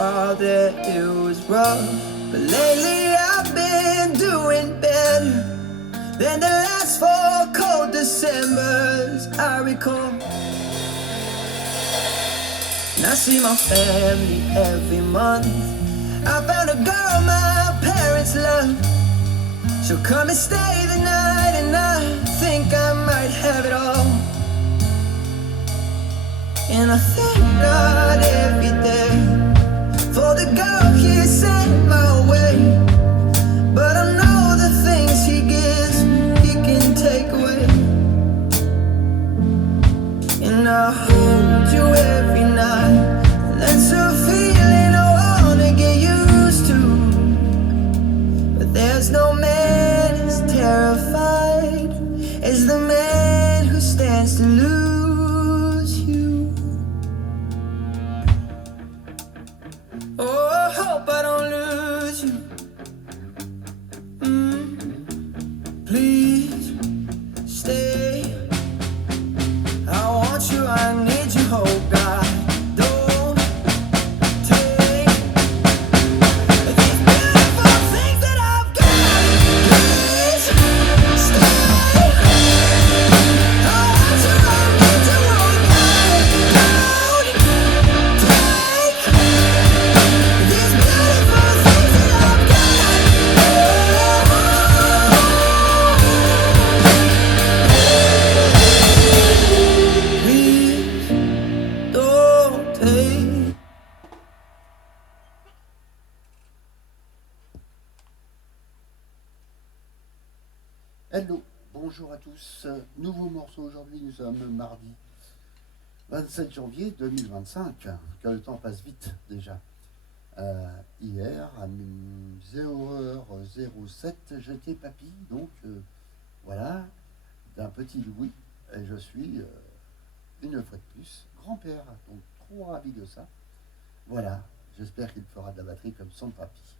all that it was rough, but lately I've been doing better than the last 4 cold Decembers I recall. And I see my family every month. I found a girl my parents love. She'll come and stay the night, and I think I might have it all. And I thank God every day for the girl He sent my way. But I know the things He gives He can take away. And I hold you every night, and that's a feeling I wanna get used to. But there's no man as terrified as the man who stands to lose you. Oh, I hope I don't lose you. Please stay. I want you, I need you, oh God. Don't take these beautiful things that I've got. Please stay. I want you, I need you, oh God. Don't take these beautiful things that I've got. Please don't take. Hello, bonjour à tous. Nouveau morceau aujourd'hui, nous sommes mardi 27 janvier 2025. Que le temps passe vite déjà. Hier, à 0h07, j'étais papy, donc voilà, d'un petit Louis. Et je suis, une fois de plus, grand-père. Donc trop ravi de ça. Voilà, j'espère qu'il fera de la batterie comme son papy.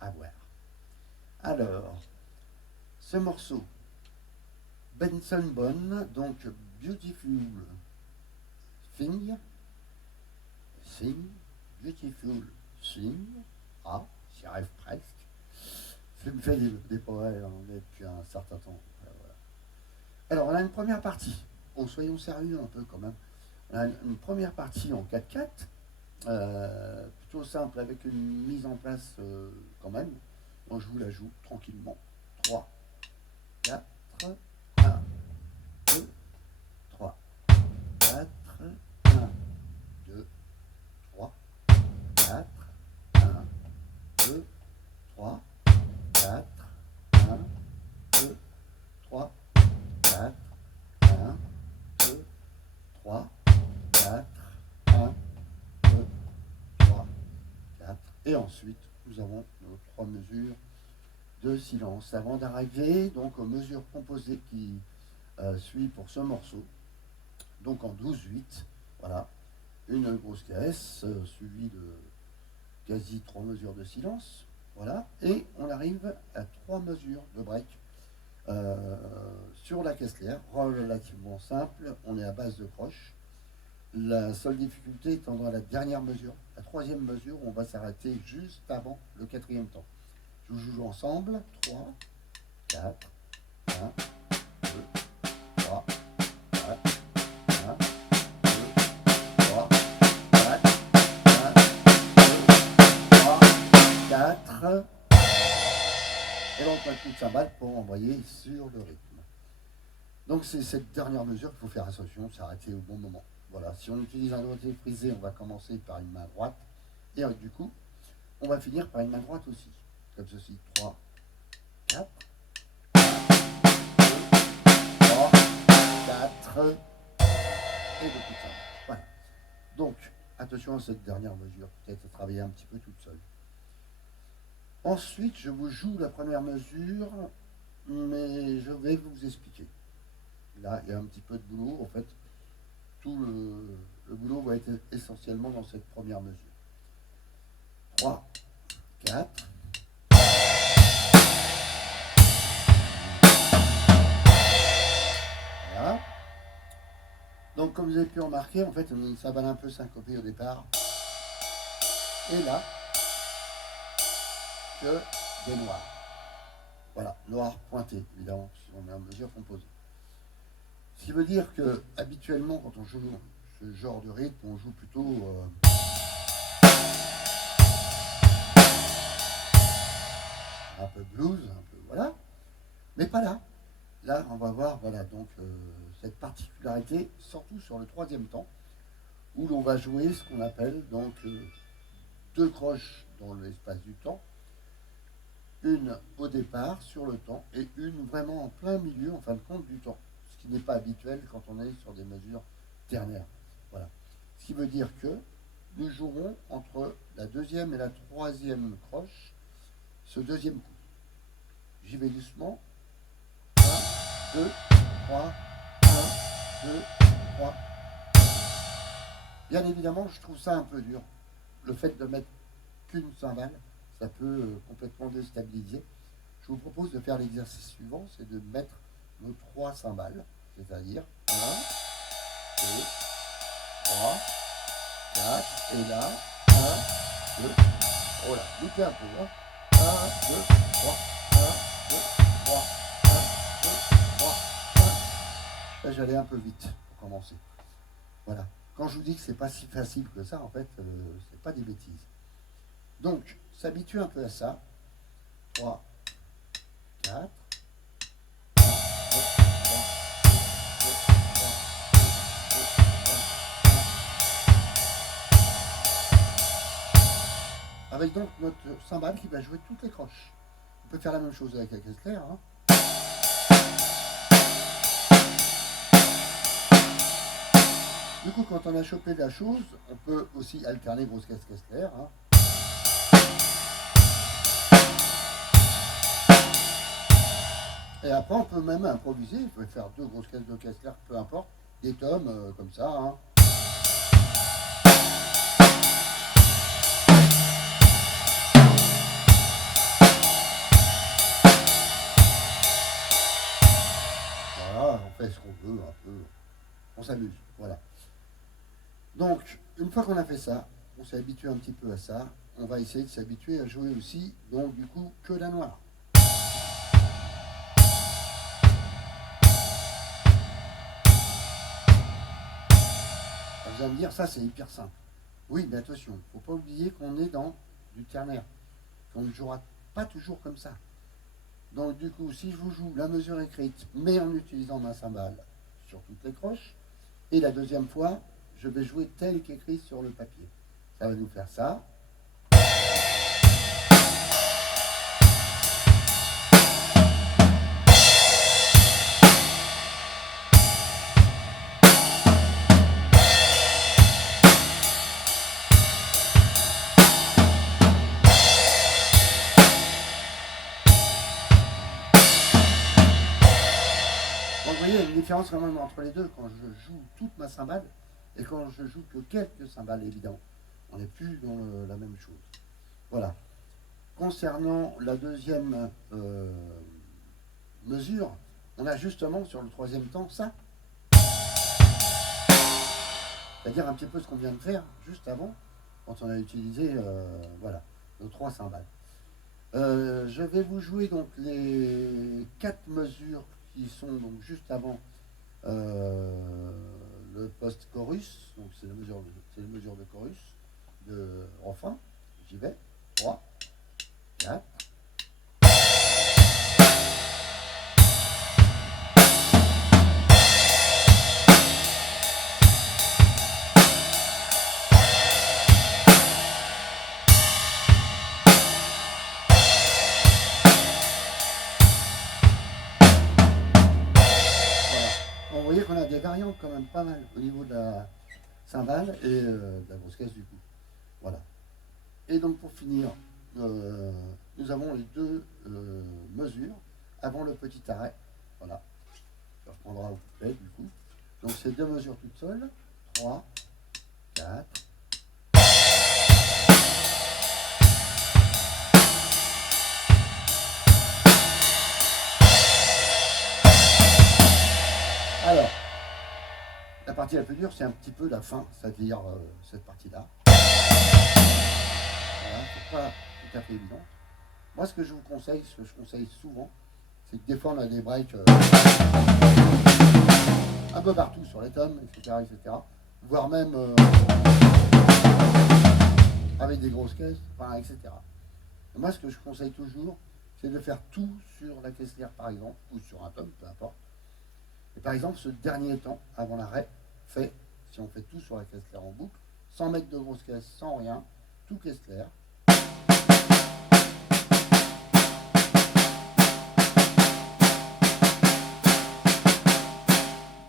À voir. Alors, ce morceau, Benson Boone, donc Beautiful Thing, Beautiful Thing, j'y arrive presque. Je me fais des poèmes en anglais depuis un certain temps. Voilà. Alors, on a une première partie. Bon, soyons sérieux un peu quand même. On a une première partie en 4/4, plutôt simple, avec une mise en place quand même. Donc, je vous la joue tranquillement. 3, 4, 1, 2, 3, 4, 1, 2, 3, 4, 1, 2, 3, 4, 1, 2, 3, 4, 1, 2, 3, 4, 1, 2, 3, 4. Et ensuite, nous avons nos 3 mesures de silence avant d'arriver donc aux mesures composées qui suivent pour ce morceau, donc en 12/8, voilà, une grosse caisse suivie de quasi 3 mesures de silence, voilà, et on arrive à 3 mesures de break sur la caisse claire, relativement simple. On est à base de croche. La seule difficulté étant dans la dernière mesure, la 3e mesure, on va s'arrêter juste avant le 4e temps. Je vous joue ensemble. 3, 4, 1, 2, 3, 4, 1, 2, 3, 4, 1, 2, 3, 4. Et donc un coup de cymbale pour envoyer sur le rythme. Donc c'est cette dernière mesure qu'il faut faire attention, s'arrêter au bon moment. Voilà, si on utilise un doigté frisé, on va commencer par une main droite. Et du coup, on va finir par une main droite aussi. Comme ceci, 3, 4, 1, 2, 3, 4, et de tout ça. Voilà. Donc, attention à cette dernière mesure, peut-être travailler un petit peu toute seule. Ensuite, je vous joue la première mesure, mais je vais vous expliquer. Là, il y a un petit peu de boulot, en fait. Tout le boulot va être essentiellement dans cette première mesure. 3, 4. Voilà. Donc, comme vous avez pu remarquer, en fait, ça va un peu syncoper au départ. et là que des noirs. Voilà, noir pointé, évidemment, si on est en mesure composée. Ce qui veut dire que, habituellement, quand on joue ce genre de rythme, on joue plutôt un peu blues, un peu, voilà. Mais pas là. Là, on va voir, voilà, donc cette particularité, surtout sur le troisième temps, où l'on va jouer ce qu'on appelle donc deux croches dans l'espace du temps, une au départ sur le temps et une vraiment en plein milieu en fin de compte du temps, ce qui n'est pas habituel quand on est sur des mesures ternaires. Voilà. Ce qui veut dire que nous jouerons entre la deuxième et la troisième croche ce deuxième coup. J'y vais doucement. 1, 2, 3, 1, 2, 3. Bien évidemment, je trouve ça un peu dur. Le fait de mettre qu'une cymbale, ça peut complètement déstabiliser. Je vous propose de faire l'exercice suivant, c'est de mettre nos 3 cymbales, c'est-à-dire 1, 2, 3, 4, et là, 1, 2, oh là, loupez un peu, hein. 1, 2, 3, 1, 2, 3, 1, 2, 3, 1. Là, j'allais un peu vite pour commencer. Voilà. Quand je vous dis que c'est pas si facile que ça, en fait, c'est pas des bêtises. Donc, s'habitue un peu à ça. 3, 4, 1, 2, 3, 1, 2, 3, 1. Avec donc notre cymbale qui va jouer toutes les croches. On peut faire la même chose avec la caisse claire, hein. Du coup, quand on a chopé la chose, on peut aussi alterner grosse caisse claire, hein. Et après, on peut même improviser. Il peut faire 2 grosses caisses de caisse claire, peu importe, des tomes comme ça, hein. Voilà, on fait ce qu'on veut, un peu. On s'amuse, voilà. Donc, une fois qu'on a fait ça, on s'est habitué un petit peu à ça, on va essayer de s'habituer à jouer aussi, donc du coup, que la noire. Vous allez me dire, ça c'est hyper simple. Oui, mais attention, il ne faut pas oublier qu'on est dans du ternaire, qu'on ne jouera pas toujours comme ça. Donc du coup, si je vous joue la mesure écrite, mais en utilisant ma cymbale sur toutes les croches, et la deuxième fois, je vais jouer tel qu'écrit sur le papier. Ça va nous faire ça. Donc vous voyez, il y a une différence quand même entre les deux quand je joue toute ma cymbale et quand je joue que quelques cymbales, évidemment. On n'est plus dans la même chose. Voilà. Concernant la deuxième mesure, on a justement sur le troisième temps ça. C'est-à-dire un petit peu ce qu'on vient de faire juste avant, quand on a utilisé voilà, nos 3 cymbales. Je vais vous jouer donc les 4 mesures qui sont donc juste avant le post-chorus, donc c'est la mesure de chorus, de refrain. J'y vais. 3, 4. Vous voyez qu'on a des variantes quand même pas mal au niveau de la cymbale et de la grosse caisse du coup. Voilà. Et donc pour finir, nous avons les 2 mesures avant le petit arrêt. Voilà. Ça reprendra au couplet du coup. Donc c'est 2 mesures toutes seules. 3, 4. Alors, la partie la plus dure, c'est un petit peu la fin, c'est-à-dire cette partie-là. pas tout à fait évidente. Moi, ce que je vous conseille, ce que je conseille souvent, c'est que des fois on a des breaks un peu partout sur les tomes, etc., voire même avec des grosses caisses, enfin, etc. Et moi, ce que je conseille toujours, c'est de faire tout sur la caisse claire, par exemple, ou sur un tome, peu importe. Et par exemple, ce dernier temps, avant l'arrêt, fait, si on fait tout sur la caisse claire en boucle, sans mettre de grosses caisses, sans rien, tout caisse claire.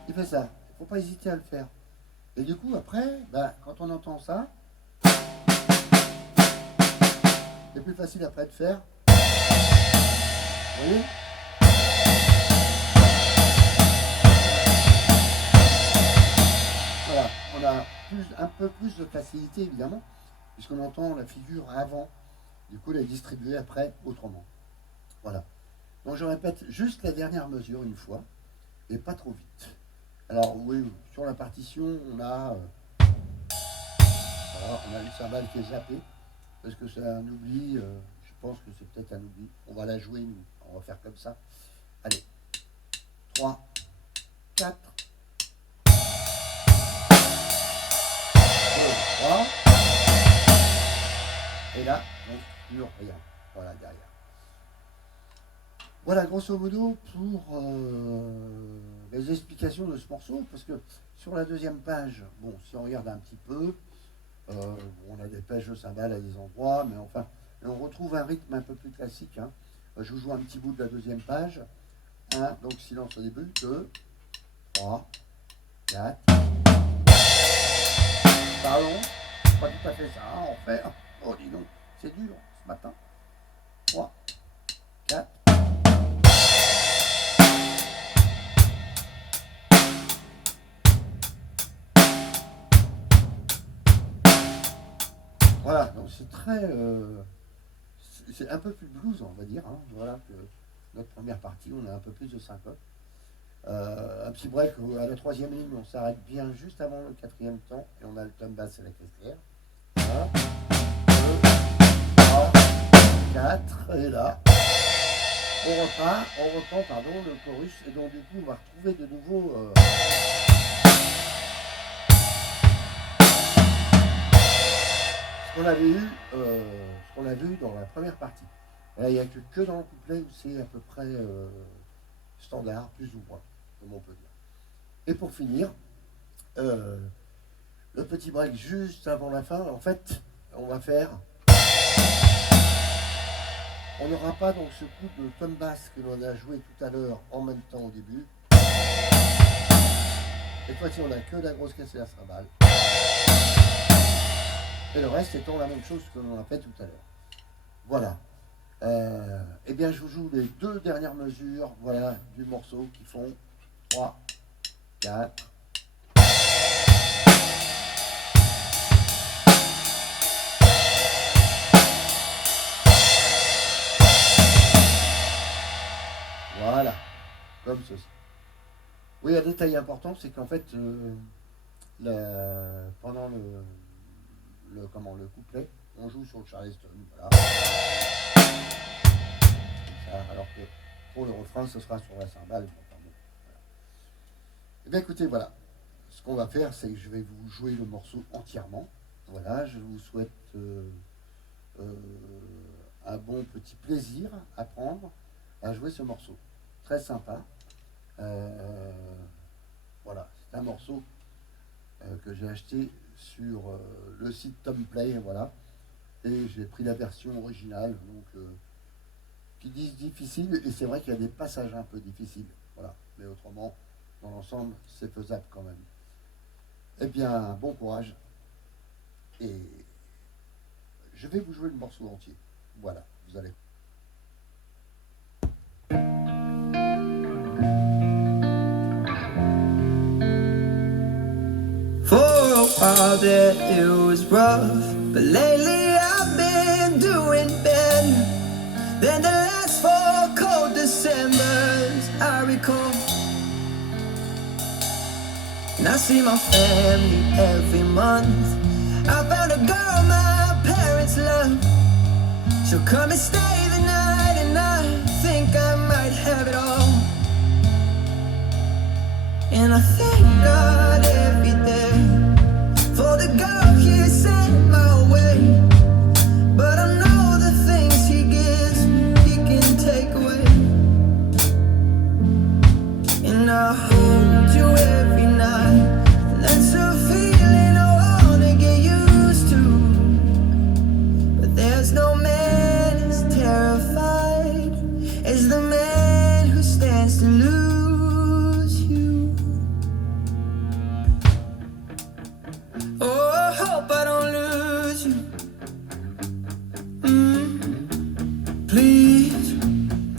Il fait ça. Il ne faut pas hésiter à le faire. Et du coup, après, quand on entend ça, c'est plus facile après de faire. Vous voyez ? Voilà, on a un peu plus de facilité, évidemment, puisqu'on entend la figure avant. Du coup, elle est distribuée après autrement. Voilà. Donc, je répète juste la dernière mesure une fois, et pas trop vite. Alors, oui, sur la partition, on a le cymbale qui est zappé, parce que c'est un oubli, je pense que c'est peut-être un oubli. On va la jouer, nous. On va faire comme ça. Allez. 3, 4, 2, 3. Et là, donc, plus rien. Voilà, derrière. Voilà, grosso modo, pour les explications de ce morceau, parce que sur la deuxième page, bon, si on regarde un petit peu, on a des pêches de cymbales à des endroits, mais enfin, on retrouve un rythme un peu plus classique. Hein. Je vous joue un petit bout de la deuxième page. 1, donc silence au début, 2, 3, 4. Pardon, pas tout à fait ça, hein, on fait. Oh, dis donc, c'est dur ce matin. 3, 4. Voilà, donc c'est très. C'est un peu plus blues, on va dire. Hein, voilà, que notre première partie, on a un peu plus de syncope. Un petit break à la troisième ligne, on s'arrête bien juste avant le quatrième temps et on a le tome basse et la caisse claire. Voilà. 2, 3, 4, et là, on reprend, le chorus, et donc du coup, on va retrouver de nouveau. Ce qu'on a vu dans la première partie. Là, il n'y a que dans le couplet où c'est à peu près standard, plus ou moins, comme on peut dire. Et pour finir, le petit break juste avant la fin, en fait, on va faire. On n'aura pas donc ce coup de tome basse que l'on a joué tout à l'heure en même temps au début. Cette fois-ci, on n'a que la grosse caisse et la cymbale. Et le reste étant la même chose que l'on a fait tout à l'heure. Voilà. Eh bien, je vous joue les deux dernières mesures, voilà, du morceau qui font 3, 4. Voilà, comme ceci. Oui, un détail important, c'est qu'en fait, pendant le couplet, on joue sur le charleston, voilà. Ça, alors que pour le refrain, ce sera sur la cymbale. Enfin, bon, voilà. Eh bien, écoutez, voilà. Ce qu'on va faire, c'est que je vais vous jouer le morceau entièrement. Voilà, je vous souhaite un bon petit plaisir à prendre à jouer ce morceau. Très sympa. Voilà, c'est un morceau que j'ai acheté sur le site Tomplay, voilà, et j'ai pris la version originale, donc qui disent difficile, et c'est vrai qu'il y a des passages un peu difficiles, voilà, mais autrement, dans l'ensemble, c'est faisable quand même. Eh bien, bon courage, et je vais vous jouer le morceau entier, voilà, vous allez. For a while there it was rough, but lately I've been doing better than the last 4 cold Decembers I recall. And I see my family every month. I found a girl my parents love, So come and stay the night, and I think I might have it all. And I thank God every day for the girl He sent my way. But I know the things He gives me, He can take away. And I hold you every night, and that's a feeling I wanna get used to. But there's no man as terrified as the man who stands to lose you. Oh, I hope I don't lose you. Please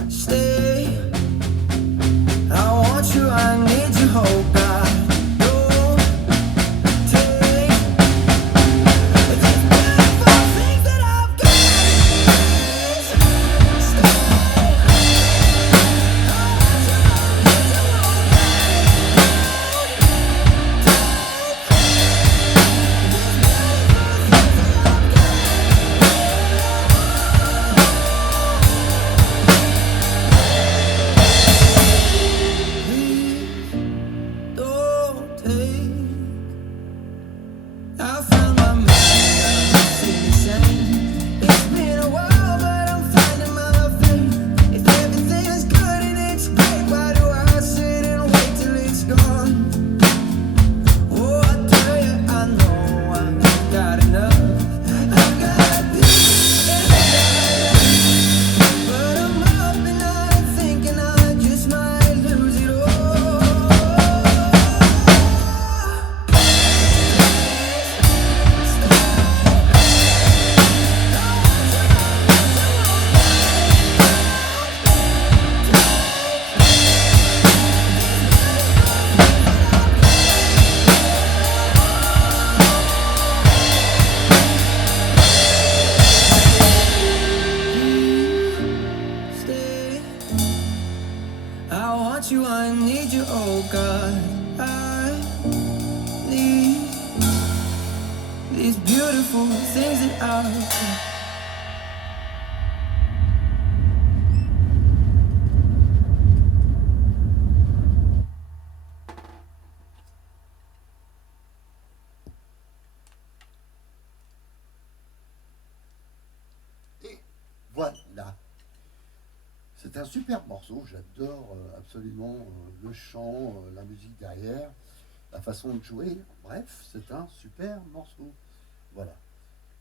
stay. I want you, I need you, oh God. Don't take the beautiful things that I've got. Please stay. Don't take. I found my mind, I'm still the same. It's been a while, but I'm finding my faith. If everything is good and it's great, why do I sit and wait till it's gone? Oh, I tell you, I know I've got enough. I've got peace and I've got love. But I'm up and night thinking I just might lose it all. Stay. I want you, I need you, oh God. I need these beautiful things that I've got. Et voilà. C'est un super morceau, j'adore absolument le chant, la musique derrière, la façon de jouer. Bref, c'est un super morceau. Voilà.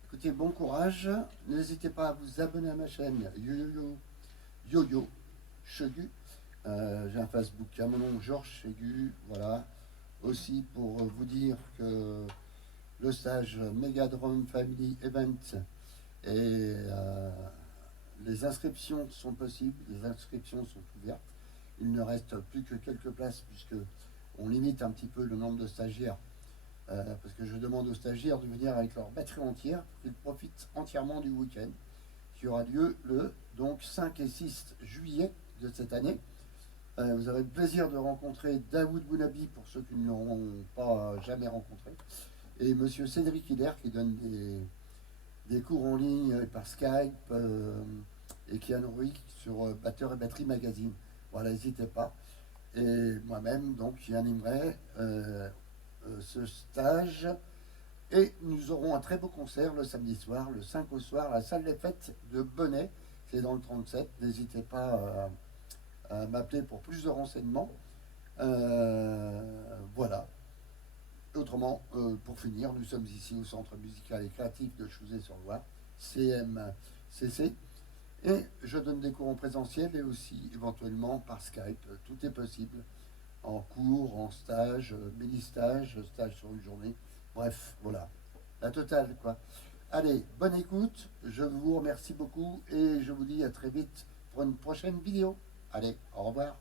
Écoutez, bon courage. N'hésitez pas à vous abonner à ma chaîne Yo-Yo Chegu. J'ai un Facebook à mon nom, Georges Chegu. Voilà. Aussi pour vous dire que le stage Megadrum Family Event et les inscriptions sont possibles, les inscriptions sont ouvertes. Il ne reste plus que quelques places puisque on limite un petit peu le nombre de stagiaires. Parce que je demande aux stagiaires de venir avec leur batterie entière. Ils profitent entièrement du week-end qui aura lieu le donc 5 et 6 juillet de cette année. Vous aurez le plaisir de rencontrer Daoud Bounabi pour ceux qui ne l'auront pas jamais rencontré. Et monsieur Cédric Hiller qui donne des cours en ligne par Skype et qui a nourri sur Batteur et Batterie Magazine. Voilà, n'hésitez pas. Et moi-même, donc, qui animerai ce stage. Et nous aurons un très beau concert le samedi soir, le 5 au soir, à la salle des fêtes de Bonnet. C'est dans le 37. N'hésitez pas à m'appeler pour plus de renseignements. Voilà. Autrement, pour finir, nous sommes ici au Centre musical et créatif de Chouzé-sur-Loire, CMCC, et je donne des cours en présentiel et aussi éventuellement par Skype. Tout est possible, en cours, en stage, mini-stage, stage sur une journée, bref, voilà, la totale, quoi. Allez, bonne écoute, je vous remercie beaucoup et je vous dis à très vite pour une prochaine vidéo. Allez, au revoir.